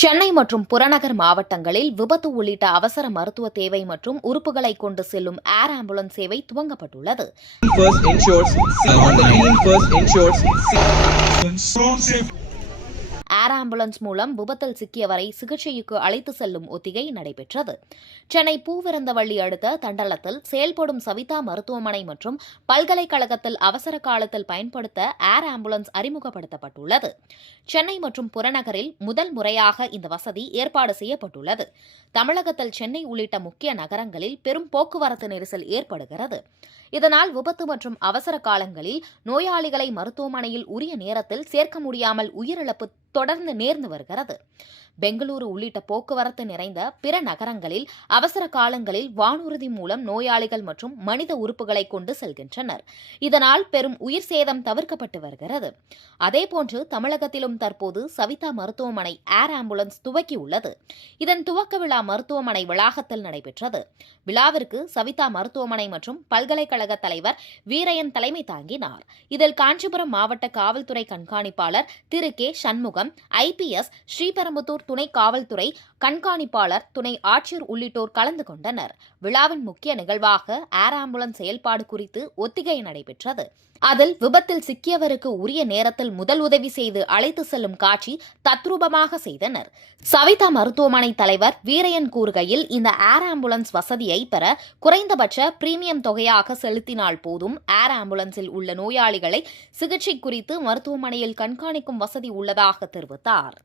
சென்னை மற்றும் புறநகர் மாவட்டங்களில் விபத்து உள்ளிட்ட அவசர மருத்துவ தேவை மற்றும் உறுப்புகளை கொண்டு செல்லும் ஏர் ஆம்புலன்ஸ் சேவை துவங்கப்பட்டுள்ளது. ஏர் ஆம்புலன்ஸ் மூலம் விபத்தில் சிக்கியவரை சிகிச்சைக்கு அழைத்து செல்லும் ஒத்திகை நடைபெற்றது. சென்னை பூவிருந்தவள்ளி அடுத்த தண்டலத்தில் செயல்படும் சவிதா மருத்துவமனை மற்றும் பல்கலைக்கழகத்தில் அவசர காலத்தில் பயன்படுத்த ஏர் ஆம்புலன்ஸ் அறிமுகப்படுத்தப்பட்டுள்ளது. சென்னை மற்றும் புறநகரில் முதல் முறையாக இந்த வசதி ஏற்பாடு செய்யப்பட்டுள்ளது. தமிழகத்தில் சென்னை உள்ளிட்ட முக்கிய நகரங்களில் பெரும் போக்குவரத்து நெரிசல் ஏற்படுகிறது. இதனால் விபத்து மற்றும் அவசர காலங்களில் நோயாளிகளை மருத்துவமனையில் உரிய நேரத்தில் சேர்க்க முடியாமல் உயிரிழப்பு தொடர்ந்து நேர்ந்து வருகிறது. பெங்களூரு உள்ளிட்ட போக்குவரத்து நிறைந்த பிற நகரங்களில் அவசர காலங்களில் வானூர்தி மூலம் நோயாளிகள் மற்றும் மனித உறுப்புகளை கொண்டு செல்கின்றனர். இதனால் பெரும் உயிர் சேதம் தவிர்க்கப்பட்டு வருகிறது. அதேபோன்று தமிழகத்திலும் தற்போது சவிதா மருத்துவமனை ஏர் ஆம்புலன்ஸ் துவக்கியுள்ளது. இதன் துவக்க விழா மருத்துவமனை வளாகத்தில் நடைபெற்றது. விழாவிற்கு சவிதா மருத்துவமனை மற்றும் பல்கலைக்கழக தலைவர் வீரையன் தலைமை தாங்கினார். இதில் காஞ்சிபுரம் மாவட்ட காவல்துறை கண்காணிப்பாளர் திரு கே சண்முகம், IPS, ஸ்ரீபெரும்புதூர் துணை காவல்துறை கண்காணிப்பாளர், துணை ஆட்சியர் உள்ளிட்டோர் கலந்து கொண்டனர். விழாவின் முக்கிய நிகழ்வாக ஏர் ஆம்புலன்ஸ் செயல்பாடு குறித்து ஒத்திகை நடைபெற்றது. அதில் விபத்தில் சிக்கியவருக்கு உரிய நேரத்தில் முதல் உதவி செய்து அழைத்து செல்லும் காட்சி தத்ரூபமாக செய்தனர். சவிதா மருத்துவமனை தலைவர் வீரையன் கூறுகையில், இந்த ஏர் ஆம்புலன்ஸ் வசதியை பெற குறைந்தபட்ச பிரீமியம் தொகையாக செலுத்தினால் போதும். ஏர் ஆம்புலன்ஸில் உள்ள நோயாளிகளை சிகிச்சை குறித்து மருத்துவமனையில் கண்காணிக்கும் வசதி உள்ளதாக தெரிவித்தார்.